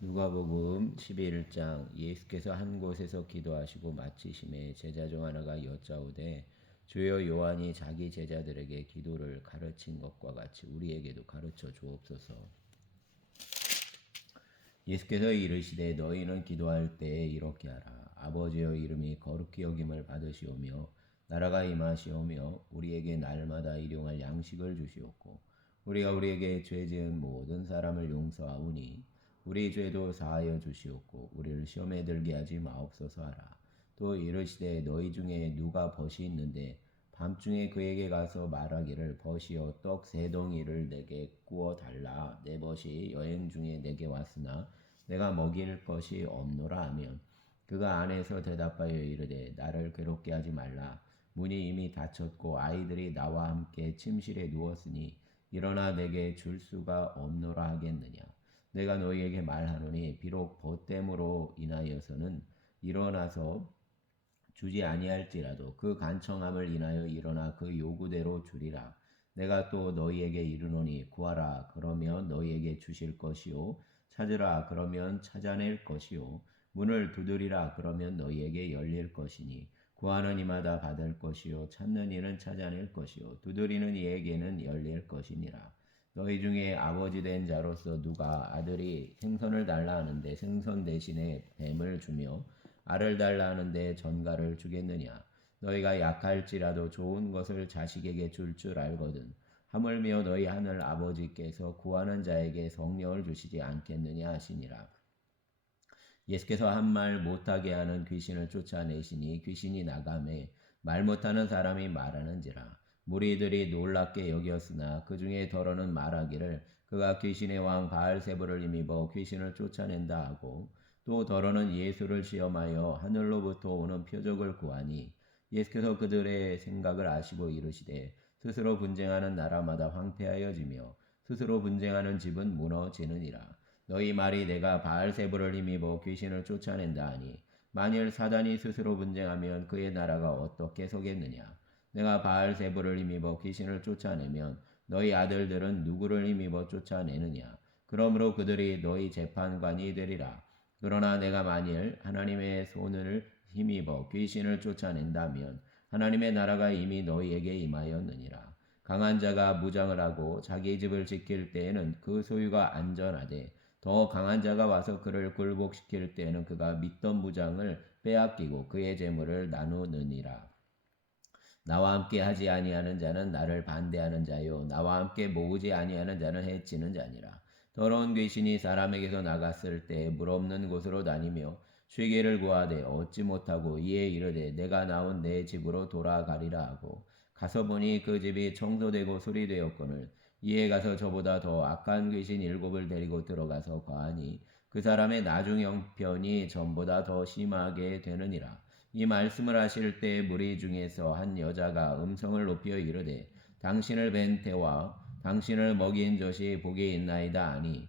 누가복음 11장. 예수께서 한 곳에서 기도하시고 마치심에 제자 중 하나가 여짜오되 주여, 요한이 자기 제자들에게 기도를 가르친 것과 같이 우리에게도 가르쳐 주옵소서. 예수께서 이르시되 너희는 기도할 때에 이렇게 하라. 아버지여, 이름이 거룩히 여김을 받으시오며 나라가 임하시오며 우리에게 날마다 일용할 양식을 주시옵고 우리가 우리에게 죄 지은 모든 사람을 용서하오니 우리 죄도 사하여 주시옵고 우리를 시험에 들게 하지 마옵소서 하라. 또 이르시되 너희 중에 누가 벗이 있는데 밤중에 그에게 가서 말하기를 벗이여 떡 세 덩이를 내게 구워 달라. 내 벗이 여행 중에 내게 왔으나 내가 먹일 것이 없노라 하면 그가 안에서 대답하여 이르되 나를 괴롭게 하지 말라. 문이 이미 닫혔고 아이들이 나와 함께 침실에 누웠으니 일어나 내게 줄 수가 없노라 하겠느냐. 내가 너희에게 말하노니 비록 벗됨으로 인하여서는 일어나서 주지 아니할지라도 그 간청함을 인하여 일어나 그 요구대로 주리라. 내가 또 너희에게 이르노니 구하라, 그러면 너희에게 주실 것이요, 찾으라, 그러면 찾아낼 것이요, 문을 두드리라, 그러면 너희에게 열릴 것이니 구하는 이마다 받을 것이요, 찾는 이는 찾아낼 것이요, 두드리는 이에게는 열릴 것이니라. 너희 중에 아버지 된 자로서 누가 아들이 생선을 달라 하는데 생선 대신에 뱀을 주며 알을 달라 하는데 전갈을 주겠느냐. 너희가 약할지라도 좋은 것을 자식에게 줄 줄 알거든. 하물며 너희 하늘 아버지께서 구하는 자에게 성령을 주시지 않겠느냐 하시니라. 예수께서 한 말 못하게 하는 귀신을 쫓아내시니 귀신이 나가매 말 못하는 사람이 말하는지라. 무리들이 놀랍게 여겼으나 그 중에 더러는 말하기를 그가 귀신의 왕 바알세불을 힘입어 귀신을 쫓아낸다 하고, 또 더러는 예수를 시험하여 하늘로부터 오는 표적을 구하니 예수께서 그들의 생각을 아시고 이르시되 스스로 분쟁하는 나라마다 황폐하여지며 스스로 분쟁하는 집은 무너지느니라. 너희 말이 내가 바알세불을 힘입어 귀신을 쫓아낸다 하니 만일 사단이 스스로 분쟁하면 그의 나라가 어떻게 서겠느냐. 내가 바알세불을 힘입어 귀신을 쫓아내면 너희 아들들은 누구를 힘입어 쫓아내느냐. 그러므로 그들이 너희 재판관이 되리라. 그러나 내가 만일 하나님의 손을 힘입어 귀신을 쫓아낸다면 하나님의 나라가 이미 너희에게 임하였느니라. 강한 자가 무장을 하고 자기 집을 지킬 때에는 그 소유가 안전하되 더 강한 자가 와서 그를 굴복시킬 때에는 그가 믿던 무장을 빼앗기고 그의 재물을 나누느니라. 나와 함께 하지 아니하는 자는 나를 반대하는 자요, 나와 함께 모으지 아니하는 자는 해치는 자니라. 더러운 귀신이 사람에게서 나갔을 때 물 없는 곳으로 다니며 쉬기를 구하되 얻지 못하고 이에 이르되 내가 나온 내 집으로 돌아가리라 하고 가서 보니 그 집이 청소되고 수리되었거늘 이에 가서 저보다 더 악한 귀신 7을 데리고 들어가서 과하니 그 사람의 나중 형편이 전보다 더 심하게 되느니라. 이 말씀을 하실 때 무리 중에서 한 여자가 음성을 높여 이르되 당신을 뵌 태와 당신을 먹인 젖이 복이 있나이다 하니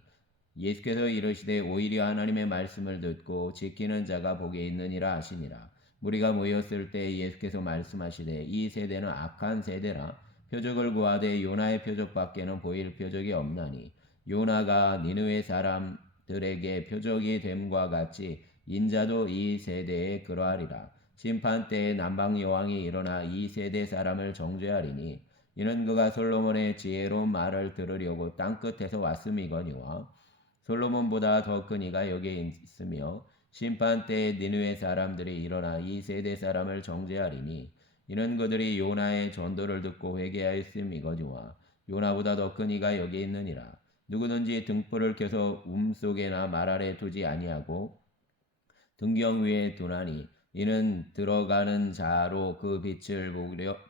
예수께서 이르시되 오히려 하나님의 말씀을 듣고 지키는 자가 복이 있느니라 하시니라. 무리가 모였을 때 예수께서 말씀하시되 이 세대는 악한 세대라. 표적을 구하되 요나의 표적밖에는 보일 표적이 없나니 요나가 니느웨 사람들에게 표적이 됨과 같이 인자도 이 세대에 그러하리라. 심판 때에 남방 여왕이 일어나 이 세대 사람을 정죄하리니 이는 그가 솔로몬의 지혜로운 말을 들으려고 땅끝에서 왔음이거니와 솔로몬보다 더 큰 이가 여기 있으며 심판 때에 니느웨 사람들이 일어나 이 세대 사람을 정죄하리니 이는 그들이 요나의 전도를 듣고 회개하였음이거니와 요나보다 더 큰 이가 여기 있느니라. 누구든지 등불을 켜서 속에나 말 아래 두지 아니하고 등경 위에 두나니 이는 들어가는 자로 그 빛을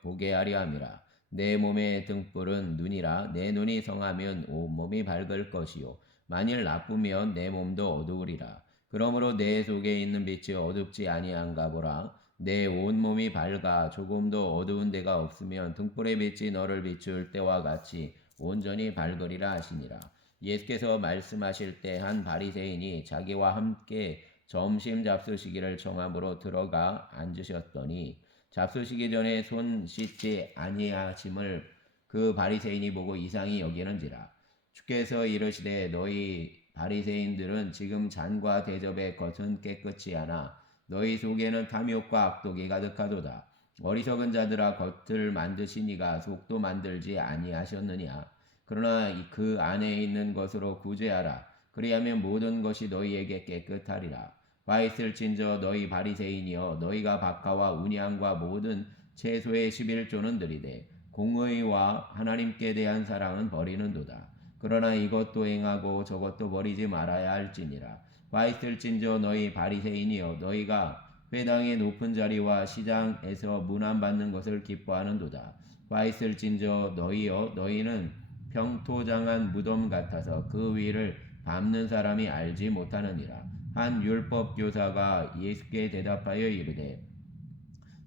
보게 하려 함이라. 내 몸의 등불은 눈이라. 내 눈이 성하면 온몸이 밝을 것이요 만일 나쁘면 내 몸도 어두우리라. 그러므로 내 속에 있는 빛이 어둡지 아니한가 보라. 내 온몸이 밝아 조금도 어두운 데가 없으면 등불의 빛이 너를 비출 때와 같이 온전히 밝으리라 하시니라. 예수께서 말씀하실 때 한 바리새인이 자기와 함께 점심 잡수시기를 청함으로 들어가 앉으셨더니 잡수시기 전에 손 씻지 아니하심을 그 바리새인이 보고 이상히 여기는지라. 주께서 이르시되 너희 바리새인들은 지금 잔과 대접의 겉은 깨끗이 하나 너희 속에는 탐욕과 악독이 가득하도다. 어리석은 자들아 겉을 만드시니가 속도 만들지 아니하셨느냐. 그러나 그 안에 있는 것으로 구제하라. 그리하면 모든 것이 너희에게 깨끗하리라. 와 있을진저 너희 바리새인이여 너희가 박하와 운양과 모든 채소의 11조는 들이되 공의와 하나님께 대한 사랑은 버리는도다. 그러나 이것도 행하고 저것도 버리지 말아야 할지니라. 와 있을진저 너희 바리새인이여 너희가 회당의 높은 자리와 시장에서 문안받는 것을 기뻐하는도다. 와 있을진저 너희여 너희는 평토장한 무덤 같아서 그 위를 밟는 사람이 알지 못하느니라. 한 율법 교사가 예수께 대답하여 이르되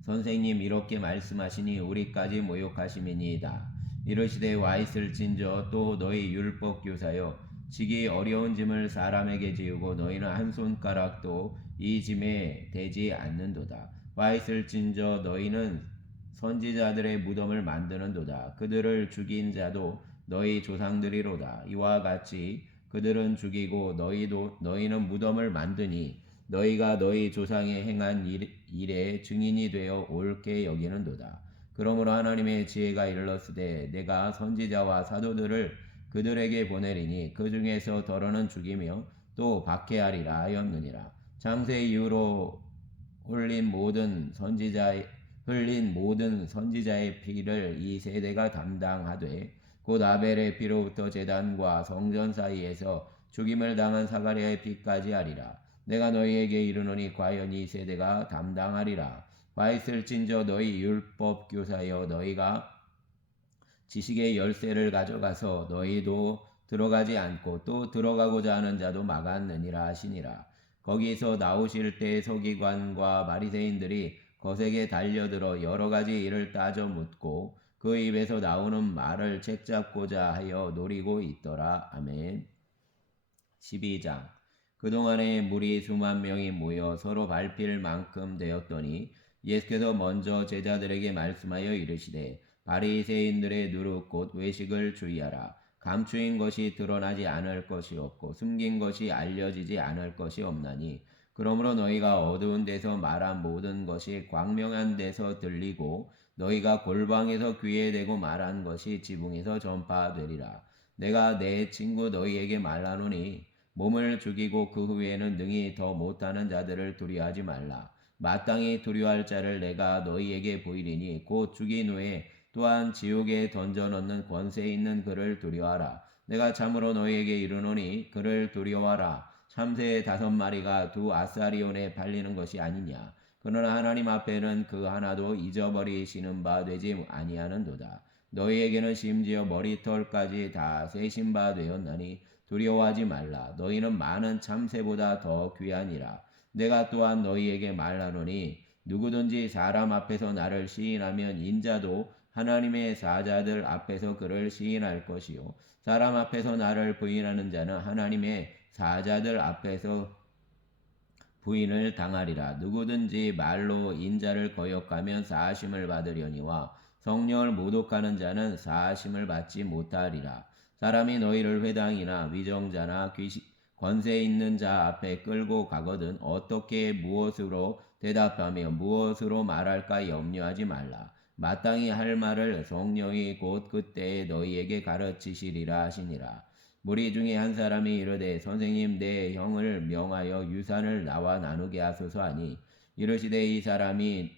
선생님 이렇게 말씀하시니 우리까지 모욕하심이니이다. 이르시되 와 있을진저 또 너희 율법 교사여 지기 어려운 짐을 사람에게 지우고 너희는 한 손가락도 이 짐에 대지 않는도다. 와 있을진저 너희는 선지자들의 무덤을 만드는도다. 그들을 죽인 자도 너희 조상들이로다. 이와 같이 그들은 죽이고 너희는 무덤을 만드니 너희가 너희 조상이 행한 일의 증인이 되어 옳게 여기는도다. 그러므로 하나님의 지혜가 일렀으되 내가 선지자와 사도들을 그들에게 보내리니 그 중에서 더러는 죽이며 또 박해하리라 하였느니라. 창세 이후로 흘린 모든 선지자의 피를 이 세대가 담당하되 곧 아벨의 피로부터 제단과 성전 사이에서 죽임을 당한 사가랴의 피까지 하리라. 내가 너희에게 이르노니 과연 이 세대가 담당하리라. 와 있을진저 너희 율법 교사여 너희가 지식의 열쇠를 가져가서 너희도 들어가지 않고 또 들어가고자 하는 자도 막았느니라 하시니라. 거기서 나오실 때 서기관과 바리새인들이 거세게 달려들어 여러 가지 일을 따져 묻고 그 입에서 나오는 말을 책잡고자 하여 노리고 있더라. 아멘. 12장. 그동안에 무리 수만 명이 모여 서로 밟힐 만큼 되었더니 예수께서 먼저 제자들에게 말씀하여 이르시되 바리새인들의 누룩 곧 외식을 주의하라. 감추인 것이 드러나지 않을 것이 없고 숨긴 것이 알려지지 않을 것이 없나니 그러므로 너희가 어두운 데서 말한 모든 것이 광명한 데서 들리고 너희가 골방에서 귀에 대고 말한 것이 지붕에서 전파되리라. 내가 내 친구 너희에게 말하노니 몸을 죽이고 그 후에는 능히 더 못하는 자들을 두려워하지 말라. 마땅히 두려워할 자를 내가 너희에게 보이리니 곧 죽인 후에 또한 지옥에 던져넣는 권세 있는 그를 두려워하라. 내가 참으로 너희에게 이르노니 그를 두려워하라. 참새 5마리가 2아사리온에 팔리는 것이 아니냐. 그러나 하나님 앞에는 그 하나도 잊어버리시는 바 되지 아니하는도다. 너희에게는 심지어 머리털까지 다 세신 바 되었나니 두려워하지 말라. 너희는 많은 참새보다 더 귀하니라. 내가 또한 너희에게 말하노니 누구든지 사람 앞에서 나를 시인하면 인자도 하나님의 사자들 앞에서 그를 시인할 것이요 사람 앞에서 나를 부인하는 자는 하나님의 사자들 앞에서 부인을 당하리라. 누구든지 말로 인자를 거역하면 사하심을 받으려니와 성령을 모독하는 자는 사하심을 받지 못하리라. 사람이 너희를 회당이나 위정자나 권세 있는 자 앞에 끌고 가거든 어떻게 무엇으로 대답하며 무엇으로 말할까 염려하지 말라. 마땅히 할 말을 성령이 곧 그때에 너희에게 가르치시리라 하시니라. 무리 중에 한 사람이 이르되 선생님 내 형을 명하여 유산을 나와 나누게 하소서 하니 이르시되 이 사람이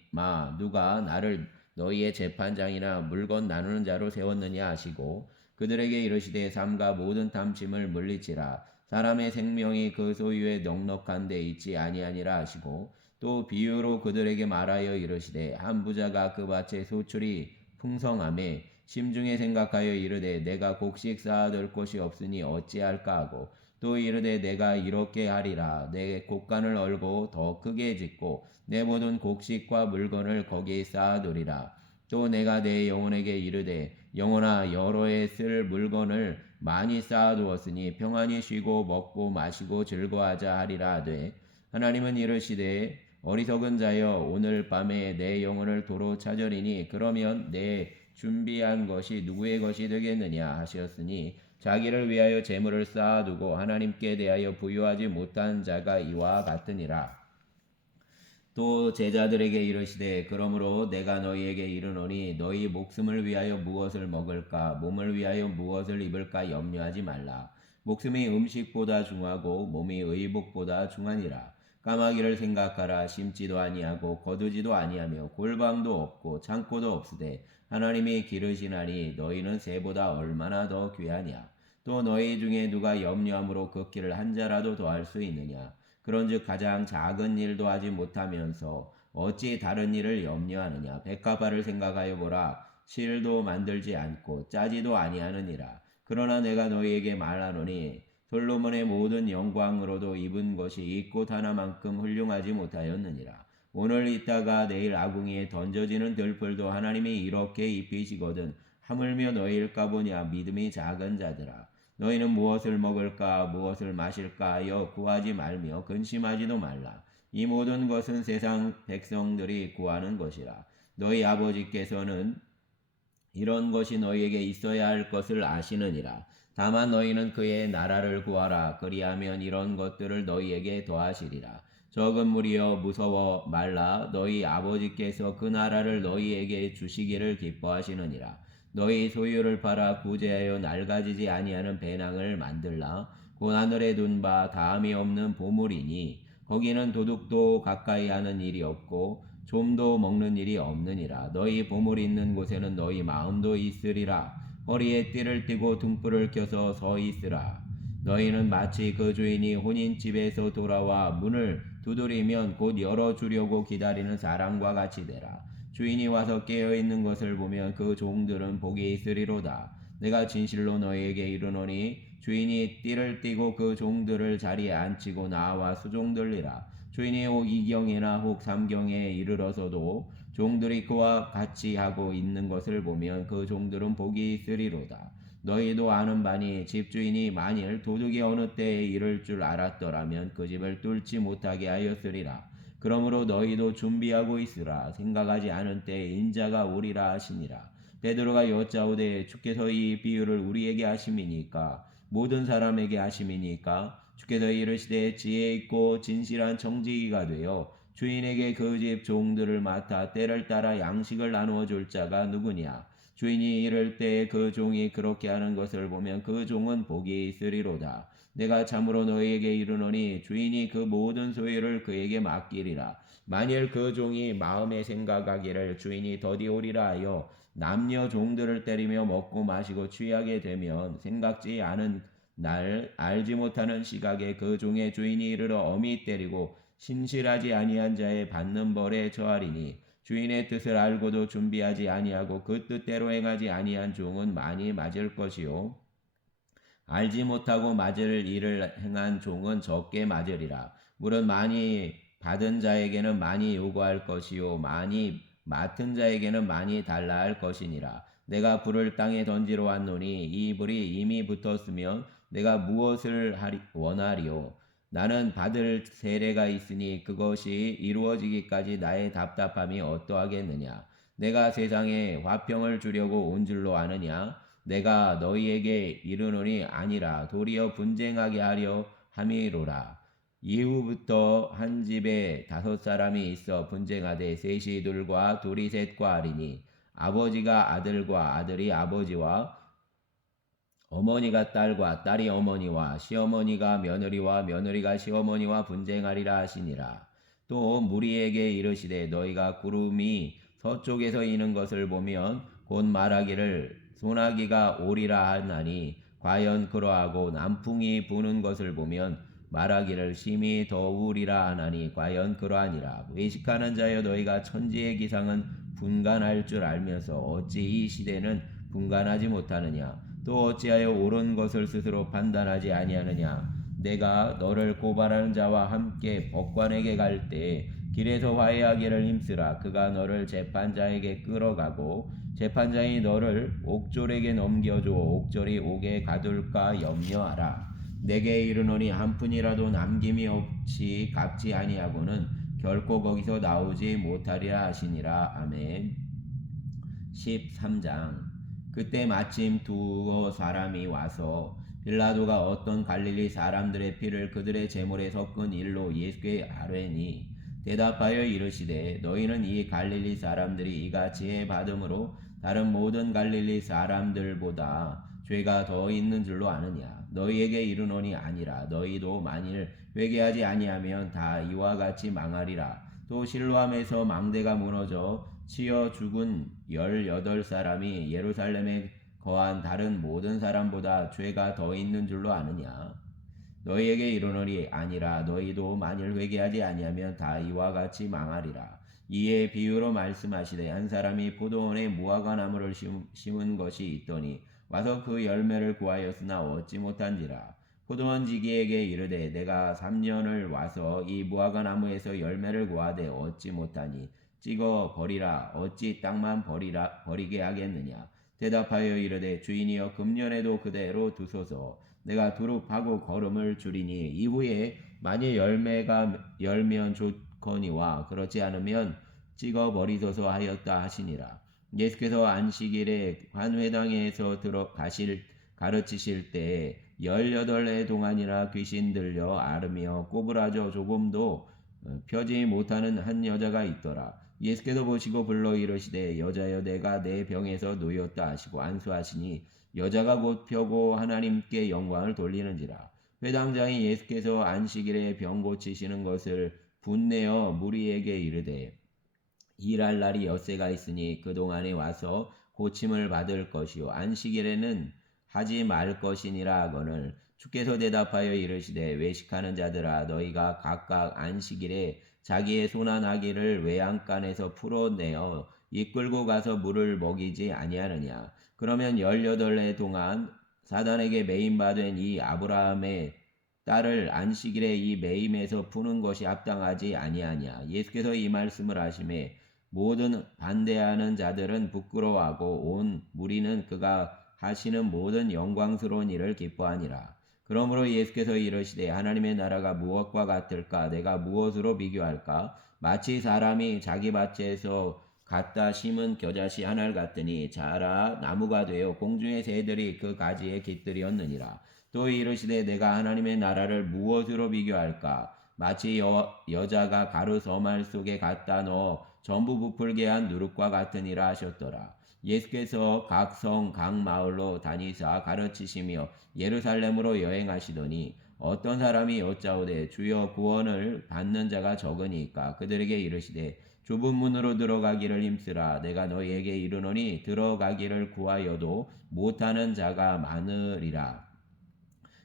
누가 나를 너희의 재판장이나 물건 나누는 자로 세웠느냐 하시고 그들에게 이르시되 삼가 모든 탐심을 물리치라. 사람의 생명이 그 소유에 넉넉한 데 있지 아니하니라 하시고 또 비유로 그들에게 말하여 이르시되 한 부자가 그 밭에 소출이 풍성함에 심중에 생각하여 이르되 내가 곡식 쌓아둘 곳이 없으니 어찌할까 하고 또 이르되 내가 이렇게 하리라. 내 곡간을 얼고 더 크게 짓고 내 모든 곡식과 물건을 거기에 쌓아두리라. 또 내가 내 영혼에게 이르되 영혼아 여러 해 쓸 물건을 많이 쌓아두었으니 평안히 쉬고 먹고 마시고 즐거워하자 하리라 하되 하나님은 이르시되 어리석은 자여 오늘 밤에 내 영혼을 도로 찾으리니 그러면 내 준비한 것이 누구의 것이 되겠느냐 하셨으니 자기를 위하여 재물을 쌓아두고 하나님께 대하여 부유하지 못한 자가 이와 같으니라. 또 제자들에게 이르시되 그러므로 내가 너희에게 이르노니 너희 목숨을 위하여 무엇을 먹을까 몸을 위하여 무엇을 입을까 염려하지 말라. 목숨이 음식보다 중하고 몸이 의복보다 중하니라. 까마귀를 생각하라. 심지도 아니하고 거두지도 아니하며 골방도 없고 창고도 없으되 하나님이 기르시나니 너희는 새보다 얼마나 더 귀하냐. 또 너희 중에 누가 염려함으로 걷기를 한 자라도 더할 수 있느냐. 그런즉 가장 작은 일도 하지 못하면서 어찌 다른 일을 염려하느냐. 백합화를 생각하여 보라. 실도 만들지 않고 짜지도 아니하느니라. 그러나 내가 너희에게 말하노니 솔로몬의 모든 영광으로도 입은 것이 이 꽃 하나만큼 훌륭하지 못하였느니라. 오늘 있다가 내일 아궁이에 던져지는 들풀도 하나님이 이렇게 입히시거든 하물며 너희일까 보냐. 믿음이 작은 자들아. 너희는 무엇을 먹을까 무엇을 마실까 하여 구하지 말며 근심하지도 말라. 이 모든 것은 세상 백성들이 구하는 것이라. 너희 아버지께서는 이런 것이 너희에게 있어야 할 것을 아시느니라. 다만 너희는 그의 나라를 구하라. 그리하면 이런 것들을 너희에게 더하시리라. 적은 무리여 무서워 말라. 너희 아버지께서 그 나라를 너희에게 주시기를 기뻐하시느니라. 너희 소유를 팔아 구제하여 낡아지지 아니하는 배낭을 만들라. 곧 하늘에 둔 바 다함이 없는 보물이니 거기는 도둑도 가까이 하는 일이 없고 좀도 먹는 일이 없느니라. 너희 보물이 있는 곳에는 너희 마음도 있으리라. 허리에 띠를 띠고 등불을 켜서 서 있으라. 너희는 마치 그 주인이 혼인집에서 돌아와 문을 두드리면 곧 열어주려고 기다리는 사람과 같이 되라. 주인이 와서 깨어있는 것을 보면 그 종들은 복이 있으리로다. 내가 진실로 너희에게 이르노니 주인이 띠를 띠고 그 종들을 자리에 앉히고 나와 수종들리라. 주인이 혹 2경이나 혹 3경에 이르러서도 종들이 그와 같이 하고 있는 것을 보면 그 종들은 복이 있으리로다. 너희도 아는 바니 집주인이 만일 도둑이 어느 때에 이를 줄 알았더라면 그 집을 뚫지 못하게 하였으리라. 그러므로 너희도 준비하고 있으라. 생각하지 않은 때에 인자가 오리라 하시니라. 베드로가 여짜오되 주께서 이 비유를 우리에게 하심이니까 모든 사람에게 하심이니까 주께서 이르시되 지혜 있고 진실한 청지기가 되어 주인에게 그 집 종들을 맡아 때를 따라 양식을 나누어 줄 자가 누구냐. 주인이 이를 때에 그 종이 그렇게 하는 것을 보면 그 종은 복이 있으리로다. 내가 참으로 너희에게 이르노니 주인이 그 모든 소유를 그에게 맡기리라. 만일 그 종이 마음에 생각하기를 주인이 더디 오리라 하여 남녀 종들을 때리며 먹고 마시고 취하게 되면 생각지 않은 날 알지 못하는 시각에 그 종의 주인이 이르러 엄히 때리고 신실하지 아니한 자의 받는 벌에 처하리니 주인의 뜻을 알고도 준비하지 아니하고 그 뜻대로 행하지 아니한 종은 많이 맞을 것이요 알지 못하고 맞을 일을 행한 종은 적게 맞으리라. 물은 많이 받은 자에게는 많이 요구할 것이요 많이 맡은 자에게는 많이 달라 할 것이니라. 내가 불을 땅에 던지러 왔노니 이 불이 이미 붙었으면 내가 무엇을 원하리요. 나는 받을 세례가 있으니 그것이 이루어지기까지 나의 답답함이 어떠하겠느냐. 내가 세상에 화평을 주려고 온 줄로 아느냐. 내가 너희에게 이르노니 아니라 도리어 분쟁하게 하려 함이로라. 이후부터 한 집에 5사람이 있어 분쟁하되 셋이 둘과 둘이 셋과 하리니 아버지가 아들과 아들이 아버지와 어머니가 딸과 딸이 어머니와 시어머니가 며느리와 며느리가 시어머니와 분쟁하리라 하시니라. 또 무리에게 이르시되 너희가 구름이 서쪽에서 이는 것을 보면 곧 말하기를 소나기가 오리라 하나니 과연 그러하고 남풍이 부는 것을 보면 말하기를 심히 더우리라 하나니 과연 그러하니라. 외식하는 자여 너희가 천지의 기상은 분간할 줄 알면서 어찌 이 시대는 분간하지 못하느냐. 또 어찌하여 옳은 것을 스스로 판단하지 아니하느냐. 내가 너를 고발하는 자와 함께 법관에게 갈 때 길에서 화해하기를 힘쓰라. 그가 너를 재판자에게 끌어가고 재판장이 너를 옥졸에게 넘겨줘 옥졸이 옥에 가둘까 염려하라. 내게 이르노니 한 푼이라도 남김이 없이 갚지 아니하고는 결코 거기서 나오지 못하리라 하시니라. 아멘. 13장. 그때 마침 두어 사람이 와서 빌라도가 어떤 갈릴리 사람들의 피를 그들의 제물에 섞은 일로 예수께 아뢰니 대답하여 이르시되 너희는 이 갈릴리 사람들이 이같이 해 받음으로 다른 모든 갈릴리 사람들보다 죄가 더 있는 줄로 아느냐. 너희에게 이르노니 아니라. 너희도 만일 회개하지 아니하면 다 이와 같이 망하리라. 또 실로암에서 망대가 무너져 치여 죽은 18사람이 예루살렘에 거한 다른 모든 사람보다 죄가 더 있는 줄로 아느냐. 너희에게 이르노니 아니라. 너희도 만일 회개하지 아니하면 다 이와 같이 망하리라. 이에 비유로 말씀하시되 한 사람이 포도원에 무화과 나무를 심은 것이 있더니 와서 그 열매를 구하였으나 얻지 못한지라. 포도원지기에게 이르되 내가 3년을 와서 이 무화과 나무에서 열매를 구하되 얻지 못하니 찍어 버리라. 어찌 땅만 버리게 하겠느냐. 대답하여 이르되 주인이여 금년에도 그대로 두소서. 내가 두루 파고 거름을 줄이니 이후에 만일 열매가 열면 좋거니와 그렇지 않으면 찍어 버리소서 하였다 하시니라. 예수께서 안식일에 한 회당에서 가르치실 때에 18해 동안이나 귀신 들려 앓으며 꼬부라져 조금도 펴지 못하는 한 여자가 있더라. 예수께서 보시고 불러 이르시되 여자여 내가 내 병에서 놓였다 하시고 안수하시니 여자가 곧 펴고 하나님께 영광을 돌리는지라. 회당장이 예수께서 안식일에 병 고치시는 것을 분내어 무리에게 이르되 일할 날이 엿새가 있으니 그동안에 와서 고침을 받을 것이요 안식일에는 하지 말 것이니라 하거늘 주께서 대답하여 이르시되 외식하는 자들아 너희가 각각 안식일에 자기의 소나 나귀를 외양간에서 풀어내어 이끌고 가서 물을 먹이지 아니하느냐. 그러면 18해 동안 사단에게 매임받은 이 아브라함의 딸을 안식일에 이 매임에서 푸는 것이 합당하지 아니하냐. 예수께서 이 말씀을 하심에 모든 반대하는 자들은 부끄러워하고 온 무리는 그가 하시는 모든 영광스러운 일을 기뻐하니라. 그러므로 예수께서 이르시되 하나님의 나라가 무엇과 같을까? 내가 무엇으로 비교할까? 마치 사람이 자기 밭에서 갖다 심은 겨자씨 하나를 갖더니 자라 나무가 되어 공중의 새들이 그 가지에 깃들이었느니라. 또 이르시되 내가 하나님의 나라를 무엇으로 비교할까? 마치 여자가 가루 서말 속에 갖다 넣어 전부 부풀게 한 누룩과 같으니라 하셨더라. 예수께서 각 성, 각 마을로 다니사 가르치시며 예루살렘으로 여행하시더니 어떤 사람이 여짜오되 주여 구원을 받는 자가 적으니까 그들에게 이르시되 좁은 문으로 들어가기를 힘쓰라. 내가 너희에게 이르노니 들어가기를 구하여도 못하는 자가 많으리라.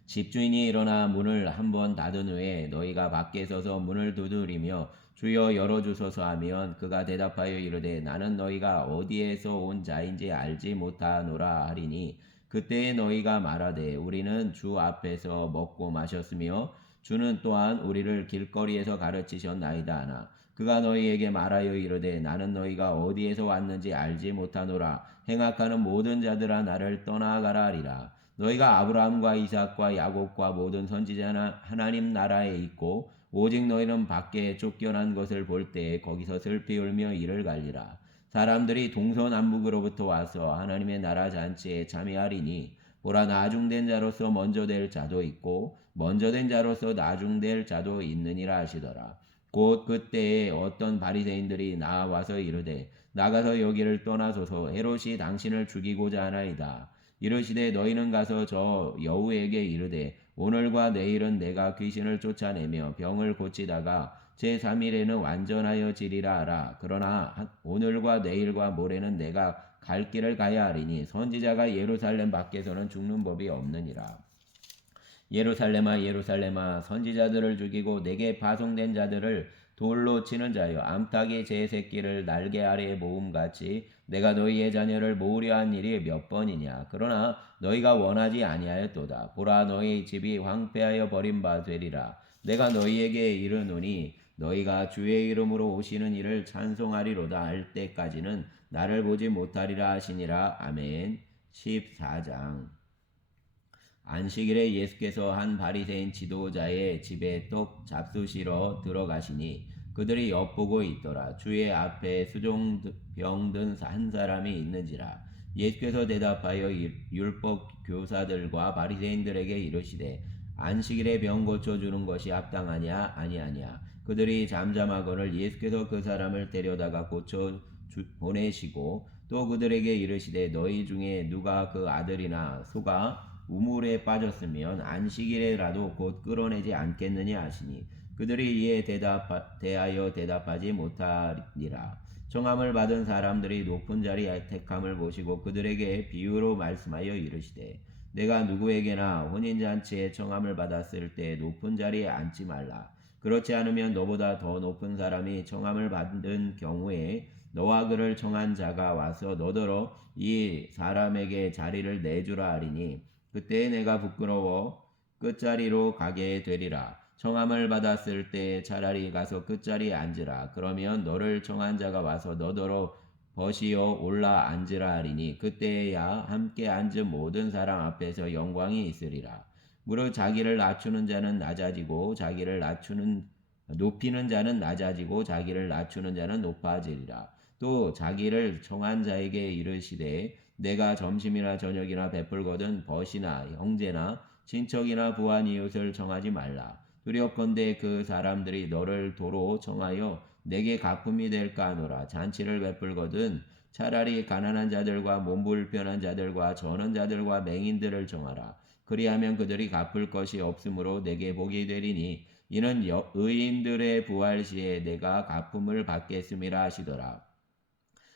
집주인이 일어나 문을 한번 닫은 후에 너희가 밖에 서서 문을 두드리며 주여 열어주소서 하면 그가 대답하여 이르되 나는 너희가 어디에서 온 자인지 알지 못하노라 하리니 그때에 너희가 말하되 우리는 주 앞에서 먹고 마셨으며 주는 또한 우리를 길거리에서 가르치셨나이다 하나 그가 너희에게 말하여 이르되 나는 너희가 어디에서 왔는지 알지 못하노라 행악하는 모든 자들아 나를 떠나가라 하리라. 너희가 아브라함과 이삭과 야곱과 모든 선지자 하나님 나라에 있고 오직 너희는 밖에 쫓겨난 것을 볼 때에 거기서 슬피 울며 이를 갈리라. 사람들이 동서남북으로부터 와서 하나님의 나라 잔치에 참여하리니 보라 나중된 자로서 먼저 될 자도 있고 먼저 된 자로서 나중될 자도 있느니라 하시더라. 곧 그때에 어떤 바리새인들이 나와서 이르되 나가서 여기를 떠나소서 헤롯이 당신을 죽이고자 하나이다. 이르시되 너희는 가서 저 여우에게 이르되 오늘과 내일은 내가 귀신을 쫓아내며 병을 고치다가 제3일에는 완전하여 지리라 하라. 그러나 오늘과 내일과 모레는 내가 갈 길을 가야 하리니 선지자가 예루살렘 밖에서는 죽는 법이 없느니라. 예루살렘아 예루살렘아 선지자들을 죽이고 내게 파송된 자들을 돌로 치는 자여 암탉이 제 새끼를 날개 아래에 모음같이 내가 너희의 자녀를 모으려 한 일이 몇 번이냐. 그러나 너희가 원하지 아니하였도다. 보라 너희 집이 황폐하여 버림바 되리라. 내가 너희에게 이르노니 너희가 주의 이름으로 오시는 이를 찬송하리로다 할 때까지는 나를 보지 못하리라 하시니라. 아멘. 14장 안식일에 예수께서 한 바리새인 지도자의 집에 떡 잡수시러 들어가시니 그들이 엿보고 있더라. 주의 앞에 수종병 든 한 사람이 있는지라. 예수께서 대답하여 율법 교사들과 바리새인들에게 이르시되 안식일에 병 고쳐 주는 것이 합당하냐 아니하냐. 그들이 잠잠하거늘 예수께서 그 사람을 데려다가 고쳐 보내시고 또 그들에게 이르시되 너희 중에 누가 그 아들이나 소가 우물에 빠졌으면 안식일에라도 곧 끌어내지 않겠느냐 하시니 그들이 이에 대하여 대답하지 못하리라. 청함을 받은 사람들이 높은 자리에 택함을 보시고 그들에게 비유로 말씀하여 이르시되 내가 누구에게나 혼인잔치에 청함을 받았을 때 높은 자리에 앉지 말라. 그렇지 않으면 너보다 더 높은 사람이 청함을 받은 경우에 너와 그를 청한 자가 와서 너더러 이 사람에게 자리를 내주라 하리니 그때에 내가 부끄러워 끝자리로 가게 되리라. 청함을 받았을 때 차라리 가서 끝자리에 앉으라. 그러면 너를 청한 자가 와서 너더러 벗이어 올라 앉으라 하리니 그때야 함께 앉은 모든 사람 앞에서 영광이 있으리라. 무릇 자기를 낮추는 자는 낮아지고 자기를 높이는 자는 낮아지고 자기를 낮추는 자는 높아지리라. 또 자기를 청한 자에게 이르시되 내가 점심이나 저녁이나 베풀거든 벗이나 형제나 친척이나 부한 이웃을 청하지 말라. 두렵건대 그 사람들이 너를 도로 청하여 내게 가품이 될까 하노라. 잔치를 베풀거든 차라리 가난한 자들과 몸불편한 자들과 저는 자들과 맹인들을 청하라. 그리하면 그들이 갚을 것이 없으므로 내게 복이 되리니 이는 의인들의 부활 시에 내가 가품을 받겠음이라 하시더라.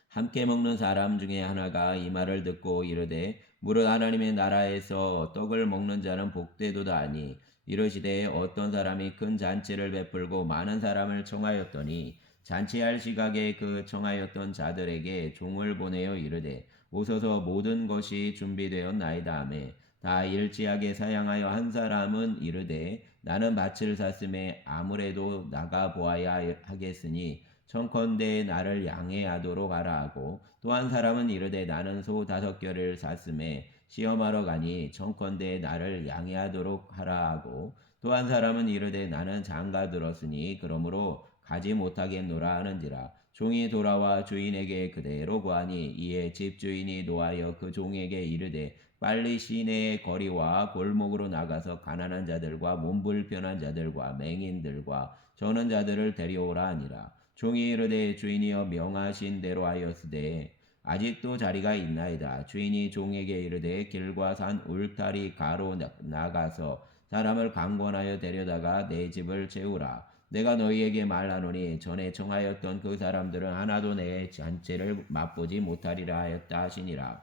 함께 먹는 사람 중에 하나가 이 말을 듣고 이르되 무릇 하나님의 나라에서 떡을 먹는 자는 복되도다 하니 이르시되 어떤 사람이 큰 잔치를 베풀고 많은 사람을 청하였더니 잔치할 시각에 그 청하였던 자들에게 종을 보내어 이르되 오소서 모든 것이 준비되었나이다 하매 다 일찌하게 사양하여 한 사람은 이르되 나는 밭을 샀음에 아무래도 나가 보아야 하겠으니 청컨대 나를 양해하도록 하라 하고 또 한 사람은 이르되 나는 소 5결을 샀음에 시험하러 가니 청컨대 나를 양해하도록 하라 하고 또 한 사람은 이르되 나는 장가 들었으니 그러므로 가지 못하겠노라 하는지라. 종이 돌아와 주인에게 그대로 구하니 이에 집주인이 노하여 그 종에게 이르되 빨리 시내의 거리와 골목으로 나가서 가난한 자들과 몸불편한 자들과 맹인들과 저는 자들을 데려오라 하니라. 종이 이르되 주인이여 명하신 대로 하였으되 아직도 자리가 있나이다. 주인이 종에게 이르되 길과 산 울타리 가로 나가서 사람을 강권하여 데려다가 내 집을 채우라. 내가 너희에게 말하노니 전에 청하였던 그 사람들은 하나도 내 잔치를 맛보지 못하리라 하였다 하시니라.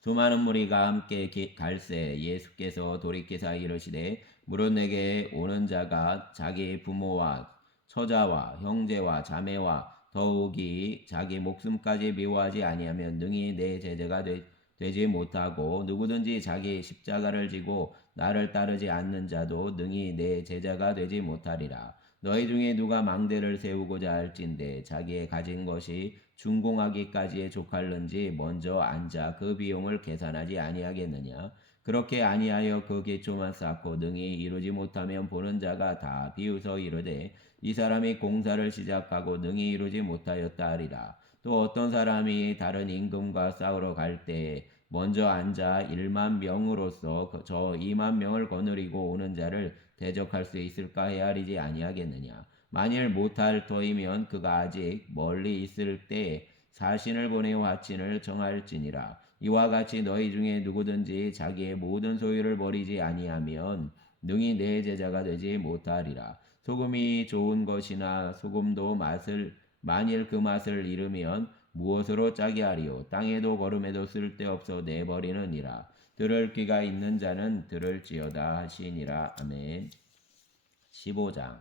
수많은 무리가 함께 갈새 예수께서 돌이키사 이르시되 무릇 내게 오는 자가 자기 부모와 처자와 형제와 자매와 더욱이 자기 목숨까지 미워하지 아니하면 능히 내 제자가 되지 못하고 누구든지 자기 십자가를 지고 나를 따르지 않는 자도 능히 내 제자가 되지 못하리라. 너희 중에 누가 망대를 세우고자 할진대 자기의 가진 것이 준공하기까지에 족할는지 먼저 앉아 그 비용을 계산하지 아니하겠느냐. 그렇게 아니하여 그 기초만 쌓고 능히 이루지 못하면 보는 자가 다 비웃어 이르되 이 사람이 공사를 시작하고 능히 이루지 못하였다 하리라. 또 어떤 사람이 다른 임금과 싸우러 갈 때에 먼저 앉아 1만 명으로서 저 2만 명을 거느리고 오는 자를 대적할 수 있을까 헤아리지 아니하겠느냐. 만일 못할 터이면 그가 아직 멀리 있을 때에 사신을 보내어 화친을 정할지니라. 이와 같이 너희 중에 누구든지 자기의 모든 소유를 버리지 아니하면 능히 내 제자가 되지 못하리라. 소금이 좋은 것이나 소금도 만일 그 맛을 잃으면 무엇으로 짜게 하리요. 땅에도 거름에도 쓸데없어 내버리느니라. 들을 귀가 있는 자는 들을지어다 하시니라. 아멘. 15장.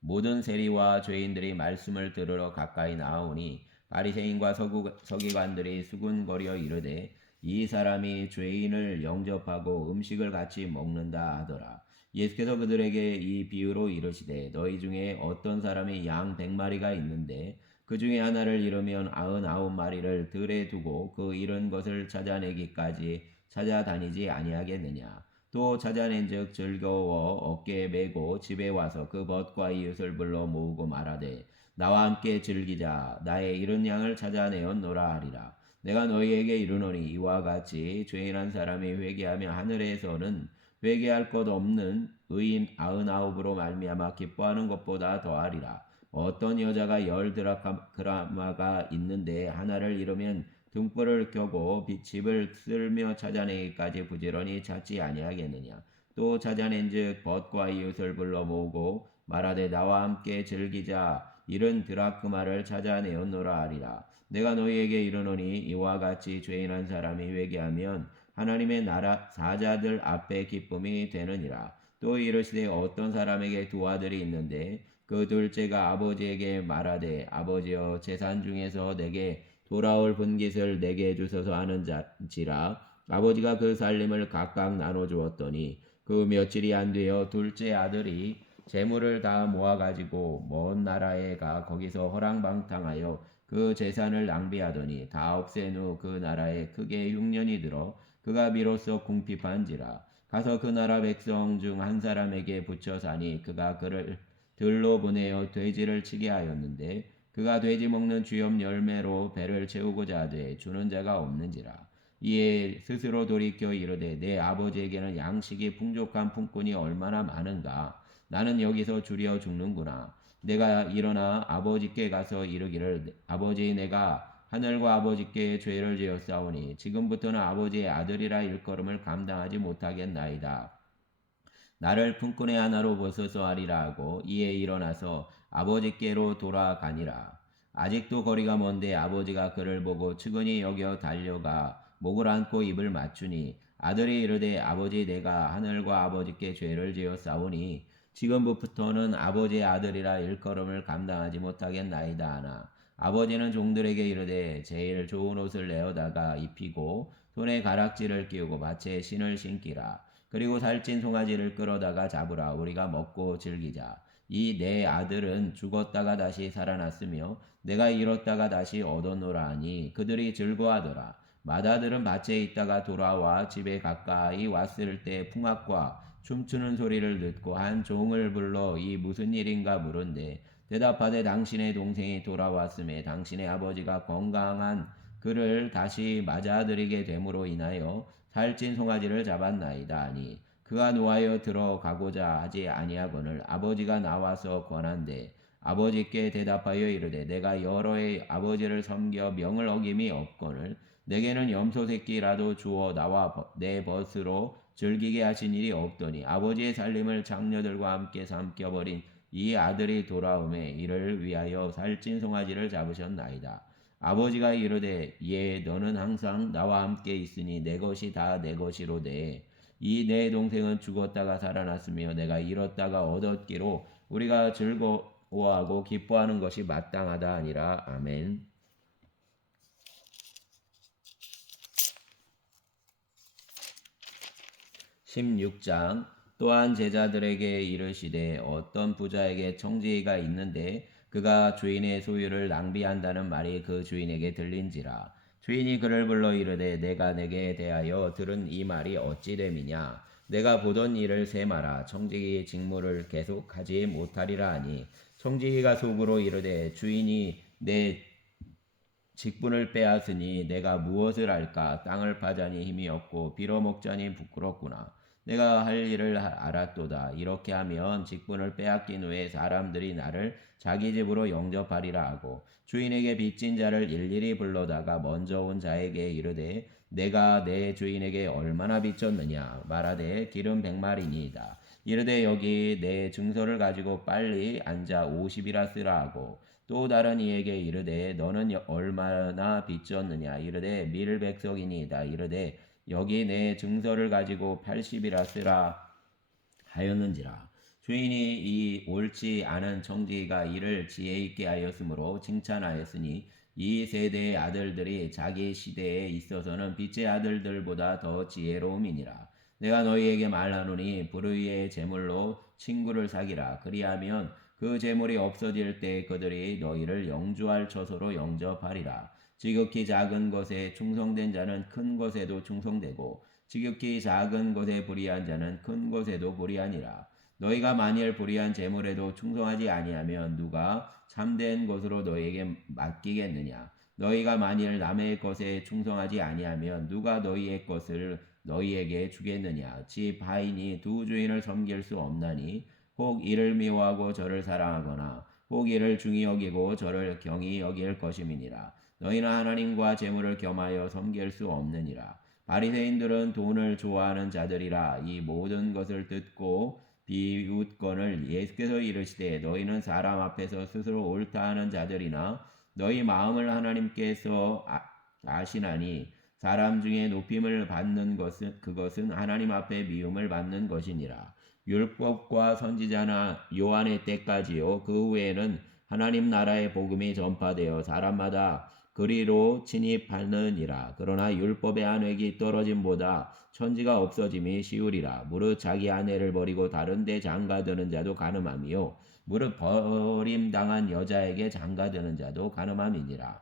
모든 세리와 죄인들이 말씀을 들으러 가까이 나오니 바리새인과 서기관들이 수군거려 이르되 이 사람이 죄인을 영접하고 음식을 같이 먹는다 하더라. 예수께서 그들에게 이 비유로 이르시되 너희 중에 어떤 사람이 양 100마리가 있는데 그 중에 하나를 잃으면 99마리를 들에 두고 그 잃은 것을 찾아내기까지 찾아다니지 아니하겠느냐. 또 찾아낸즉 즐거워 어깨에 메고 집에 와서 그 벗과 이웃을 불러 모으고 말하되 나와 함께 즐기자 나의 잃은 양을 찾아내었노라 하리라. 내가 너희에게 이르노니 이와 같이 죄인한 사람이 회개하며 하늘에서는 회개할 것 없는 의인 99으로 말미암아 기뻐하는 것보다 더하리라. 어떤 여자가 10드라크마가 있는데 하나를 잃으면 등불을 켜고 집을 쓸며 찾아내기까지 부지런히 찾지 아니하겠느냐. 또 찾아낸즉 벗과 이웃을 불러 모으고 말하되 나와 함께 즐기자. 이른 드라크마를 찾아내었노라 하리라. 내가 너희에게 이르노니 이와 같이 죄인한 사람이 회개하면 하나님의 나라 사자들 앞에 기쁨이 되느니라. 또 이르시되 어떤 사람에게 두 아들이 있는데 그 둘째가 아버지에게 말하되 아버지여 재산 중에서 내게 돌아올 분깃을 내게 주소서 하는지라. 아버지가 그 살림을 각각 나눠 주었더니 그 며칠이 안 되어 둘째 아들이 재물을 다 모아가지고 먼 나라에 가 거기서 허랑방탕하여 그 재산을 낭비하더니 다 없앤 후 그 나라에 크게 흉년이 들어 그가 비로소 궁핍한지라. 가서 그 나라 백성 중 한 사람에게 붙여 사니 그가 그를 들로 보내어 돼지를 치게 하였는데 그가 돼지 먹는 주염 열매로 배를 채우고자 하되 주는 자가 없는지라. 이에 스스로 돌이켜 이르되 내 아버지에게는 양식이 풍족한 품꾼이 얼마나 많은가. 나는 여기서 주려 죽는구나. 내가 일어나 아버지께 가서 이르기를 아버지 내가 하늘과 아버지께 죄를 지었사오니 지금부터는 아버지의 아들이라 일컬음을 감당하지 못하겠나이다. 나를 품꾼의 하나로 보소서 하리라 하고 이에 일어나서 아버지께로 돌아가니라. 아직도 거리가 먼데 아버지가 그를 보고 측은히 여겨 달려가 목을 안고 입을 맞추니 아들이 이르되 아버지 내가 하늘과 아버지께 죄를 지었사오니 지금부터는 아버지의 아들이라 일컬음을 감당하지 못하겠나이다 하나 아버지는 종들에게 이르되 제일 좋은 옷을 내어다가 입히고 손에 가락지를 끼우고 밭에 신을 신기라. 그리고 살찐 송아지를 끌어다가 잡으라. 우리가 먹고 즐기자. 이 내 아들은 죽었다가 다시 살아났으며 내가 잃었다가 다시 얻었노라 하니 그들이 즐거워하더라. 맏아들은 밭에 있다가 돌아와 집에 가까이 왔을 때 풍악과 춤추는 소리를 듣고 한 종을 불러 이 무슨 일인가 물은데 대답하되 당신의 동생이 돌아왔음에 당신의 아버지가 건강한 그를 다시 맞아들이게 됨으로 인하여 살찐 송아지를 잡았나이다 하니 그가 노하여 들어가고자 하지 아니하거늘 아버지가 나와서 권한대 아버지께 대답하여 이르되 내가 여러 해 아버지를 섬겨 명을 어김이 없거늘 내게는 염소 새끼라도 주어 나와 내 벗으로 즐기게 하신 일이 없더니 아버지의 살림을 장녀들과 함께 삼켜버린 이 아들이 돌아오매 이를 위하여 살찐 송아지를 잡으셨나이다. 아버지가 이르되 예 너는 항상 나와 함께 있으니 내 것이 다 내 것이로되 이 내 동생은 죽었다가 살아났으며 내가 잃었다가 얻었기로 우리가 즐거워하고 기뻐하는 것이 마땅하다 아니라 아멘. 16장 또한 제자들에게 이르시되 어떤 부자에게 청지기가 있는데 그가 주인의 소유를 낭비한다는 말이 그 주인에게 들린지라. 주인이 그를 불러 이르되 내가 내게 대하여 들은 이 말이 어찌 됨이냐. 내가 보던 일을 세마라. 청지기 직무를 계속하지 못하리라 하니 청지기가 속으로 이르되 주인이 내 직분을 빼앗으니 내가 무엇을 할까. 땅을 파자니 힘이 없고 빌어먹자니 부끄럽구나. 내가 할 일을 알았도다. 이렇게 하면 직분을 빼앗긴 후에 사람들이 나를 자기 집으로 영접하리라 하고 주인에게 빚진 자를 일일이 불러다가 먼저 온 자에게 이르되 내가 내 주인에게 얼마나 빚졌느냐. 말하되 기름 100마리니이다. 이르되 여기 내 증서를 가지고 빨리 앉아 50이라 쓰라 하고 또 다른 이에게 이르되 너는 얼마나 빚졌느냐. 이르되 밀 100석이니이다. 이르되 여기 내 증서를 가지고 80이라 쓰라 하였는지라. 주인이 이 옳지 않은 청지기가 이를 지혜 있게 하였으므로 칭찬하였으니 이 세대의 아들들이 자기 시대에 있어서는 빛의 아들들보다 더 지혜로움이니라. 내가 너희에게 말하노니 불의의 제물로 친구를 사기라. 그리하면 그 제물이 없어질 때 그들이 너희를 영주할 처소로 영접하리라. 지극히 작은 것에 충성된 자는 큰 것에도 충성되고 지극히 작은 것에 불의한 자는 큰 것에도 불의하니라. 너희가 만일 불의한 제물에도 충성하지 아니하면 누가 참된 것으로 너희에게 맡기겠느냐. 너희가 만일 남의 것에 충성하지 아니하면 누가 너희의 것을 너희에게 주겠느냐. 집 하인이 두 주인을 섬길 수 없나니 혹 이를 미워하고 저를 사랑하거나 혹 이를 중히 여기고 저를 경히 여길 것임이니라. 너희는 하나님과 재물을 겸하여 섬길 수 없느니라. 바리새인들은 돈을 좋아하는 자들이라. 이 모든 것을 듣고 비웃건을 예수께서 이르시되 너희는 사람 앞에서 스스로 옳다 하는 자들이나 너희 마음을 하나님께서 아시나니 사람 중에 높임을 받는 것은 그것은 하나님 앞에 미움을 받는 것이니라. 율법과 선지자나 요한의 때까지요. 그 후에는 하나님 나라의 복음이 전파되어 사람마다 그리로 진입하느니라. 그러나 율법의 안획이 떨어짐보다 천지가 없어짐이 쉬우리라. 무릇 자기 아내를 버리고 다른 데 장가드는 자도 가늠함이요 무릇 버림당한 여자에게 장가드는 자도 가늠함이니라.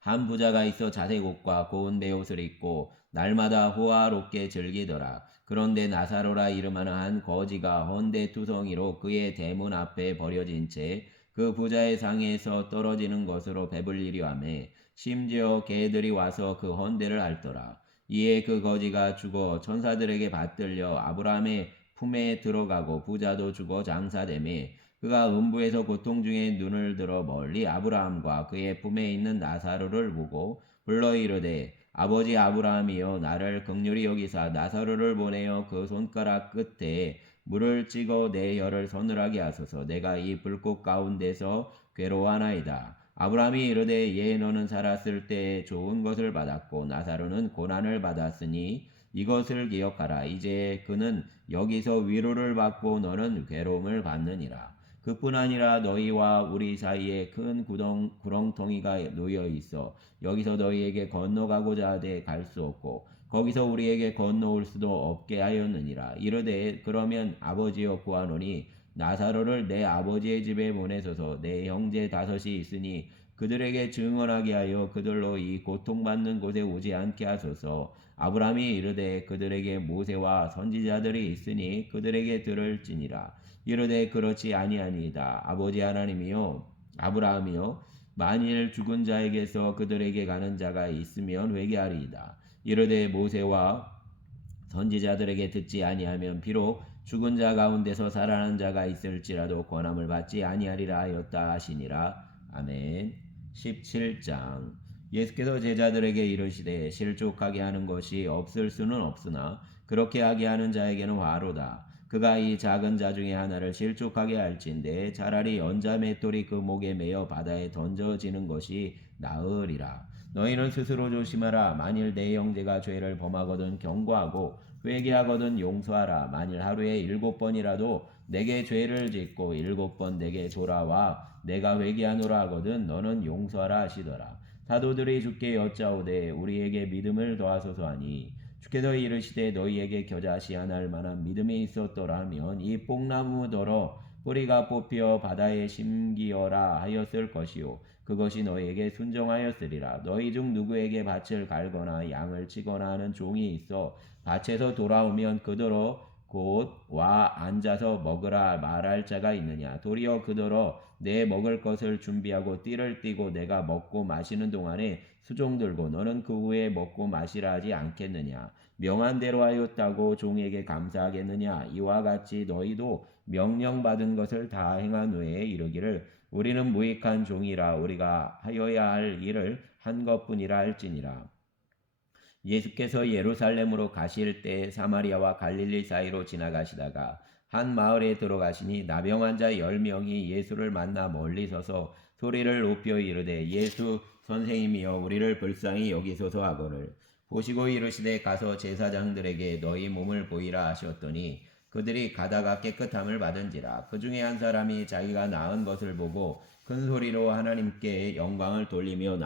한 부자가 있어 자색 옷과 고운 베옷을 입고 날마다 호화롭게 즐기더라. 그런데 나사로라 이름하는 한 거지가 헌데투성이로 그의 대문 앞에 버려진 채 그 부자의 상에서 떨어지는 것으로 배불리려 하매 심지어 개들이 와서 그 헌데를 앓더라. 이에 그 거지가 죽어 천사들에게 받들려 아브라함의 품에 들어가고 부자도 죽어 장사되매 그가 음부에서 고통 중에 눈을 들어 멀리 아브라함과 그의 품에 있는 나사로를 보고 불러 이르되 아버지 아브라함이여 나를 긍휼히 여기사 나사로를 보내어 그 손가락 끝에 물을 찍어 내 혀를 서늘하게 하소서. 내가 이 불꽃 가운데서 괴로워하나이다. 아브라함이 이르되 예 너는 살았을 때 좋은 것을 받았고 나사로는 고난을 받았으니 이것을 기억하라. 이제 그는 여기서 위로를 받고 너는 괴로움을 받느니라. 그뿐 아니라 너희와 우리 사이에 큰 구렁텅이가 놓여 있어 여기서 너희에게 건너가고자 하되 갈 수 없고 거기서 우리에게 건너올 수도 없게 하였느니라. 이르되 그러면 아버지여 구하노니 나사로를 내 아버지의 집에 보내소서. 내 형제 다섯이 있으니 그들에게 증언하게 하여 그들로 이 고통받는 곳에 오지 않게 하소서. 아브라함이 이르되 그들에게 모세와 선지자들이 있으니 그들에게 들을지니라. 이르되 그렇지 아니하니이다. 아버지 하나님이요 아브라함이요 만일 죽은 자에게서 그들에게 가는 자가 있으면 회개하리이다. 이르되 모세와 선지자들에게 듣지 아니하면 비록 죽은 자 가운데서 살아난 자가 있을지라도 권함을 받지 아니하리라 하였다 하시니라. 아멘. 17장 예수께서 제자들에게 이르시되 실족하게 하는 것이 없을 수는 없으나 그렇게 하게 하는 자에게는 화로다. 그가 이 작은 자 중에 하나를 실족하게 할진대 차라리 연자 맷돌이 그 목에 매어 바다에 던져지는 것이 나으리라. 너희는 스스로 조심하라. 만일 내 형제가 죄를 범하거든 경고하고 회개하거든 용서하라. 만일 하루에 7번이라도 내게 죄를 짓고 7번 내게 돌아와 내가 회개하노라 하거든 너는 용서하라 하시더라. 사도들이 주께 여짜오되 우리에게 믿음을 더하소서 하니 주께서 이르시되 너희에게 겨자씨 하나할 만한 믿음이 있었더라면 이 뽕나무더러 뿌리가 뽑혀 바다에 심기어라 하였을 것이요 그것이 너희에게 순종하였으리라. 너희 중 누구에게 밭을 갈거나 양을 치거나 하는 종이 있어 밭에서 돌아오면 그더러 곧 와 앉아서 먹으라 말할 자가 있느냐. 도리어 그더러 내 먹을 것을 준비하고 띠를 띠고 내가 먹고 마시는 동안에 수종 들고 너는 그 후에 먹고 마시라 하지 않겠느냐. 명한 대로 하였다고 종에게 감사하겠느냐. 이와 같이 너희도 명령받은 것을 다 행한 후에 이르기를 우리는 무익한 종이라 우리가 하여야 할 일을 한 것뿐이라 할지니라. 예수께서 예루살렘으로 가실 때 사마리아와 갈릴리 사이로 지나가시다가 한 마을에 들어가시니 나병 환자 10명이 예수를 만나 멀리 서서 소리를 높여 이르되 예수 선생님이여 우리를 불쌍히 여기소서 하거늘 보시고 이르시되 가서 제사장들에게 너희 몸을 보이라 하셨더니 그들이 가다가 깨끗함을 받은지라. 그 중에 한 사람이 자기가 나은 것을 보고 큰 소리로 하나님께 영광을 돌리며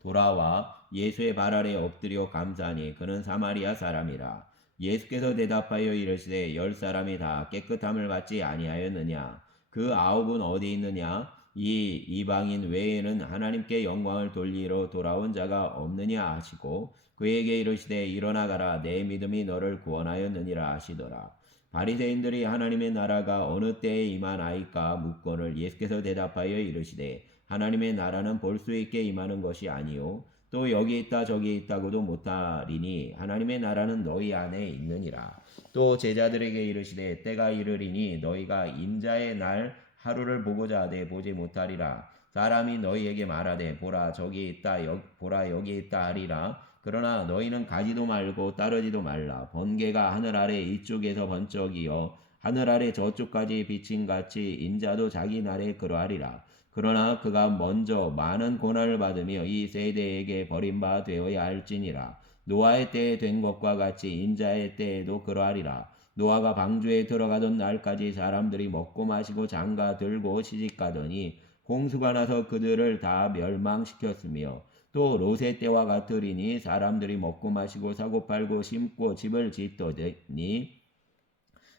돌아와 예수의 발 아래 엎드려 감사하니 그는 사마리아 사람이라. 예수께서 대답하여 이르시되 10사람이 다 깨끗함을 받지 아니하였느냐. 그 9은 어디 있느냐. 이 이방인 외에는 하나님께 영광을 돌리러 돌아온 자가 없느냐 하시고 그에게 이르시되 일어나 가라 내 믿음이 너를 구원하였느니라 하시더라. 바리새인들이 하나님의 나라가 어느 때에 임하나이까 묻거늘 예수께서 대답하여 이르시되 하나님의 나라는 볼 수 있게 임하는 것이 아니요 또 여기 있다 저기 있다고도 못하리니 하나님의 나라는 너희 안에 있느니라. 또 제자들에게 이르시되 때가 이르리니 너희가 인자의 날 하루를 보고자 하되 보지 못하리라. 사람이 너희에게 말하되 보라 저기 있다 보라 여기 있다 하리라. 그러나 너희는 가지도 말고 따르지도 말라. 번개가 하늘 아래 이쪽에서 번쩍이어 하늘 아래 저쪽까지 비친 같이 인자도 자기 날에 그러하리라. 그러나 그가 먼저 많은 고난을 받으며 이 세대에게 버림바 되어야 할지니라. 노아의 때에 된 것과 같이 인자의 때에도 그러하리라. 노아가 방주에 들어가던 날까지 사람들이 먹고 마시고 장가 들고 시집가더니 홍수가 나서 그들을 다 멸망시켰으며 또 롯의 때와 같으리니 사람들이 먹고 마시고 사고 팔고 심고 집을 짓더니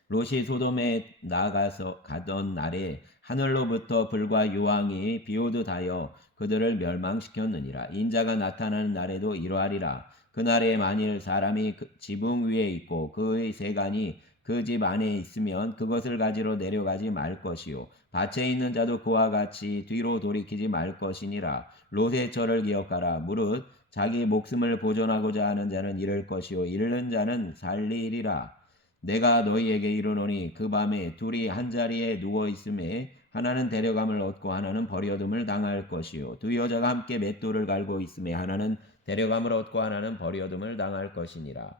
롯이 소돔에 나가서 가던 날에 하늘로부터 불과 유황이 비오듯 하여 그들을 멸망시켰느니라. 인자가 나타나는 날에도 이러하리라. 그날에 만일 사람이 지붕 위에 있고 그의 세간이 그 집 안에 있으면 그것을 가지러 내려가지 말 것이요 밭에 있는 자도 그와 같이 뒤로 돌이키지 말 것이니라. 롯의 절을 기억하라. 무릇 자기 목숨을 보존하고자 하는 자는 잃을 것이요 잃는 자는 살리리라. 내가 너희에게 이르노니 그 밤에 둘이 한자리에 누워 있음에 하나는 데려감을 얻고 하나는 버려둠을 당할 것이요 두 여자가 함께 맷돌을 갈고 있음에 하나는 데려감을 얻고 하나는 버려둠을 당할 것이니라.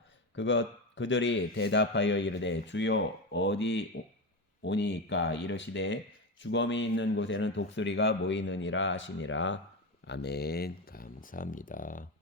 그들이 대답하여 이르되 주여 어디 오니이까 이르시되 죽음이 있는 곳에는 독수리가 모이느니라 하시니라. 아멘. 감사합니다.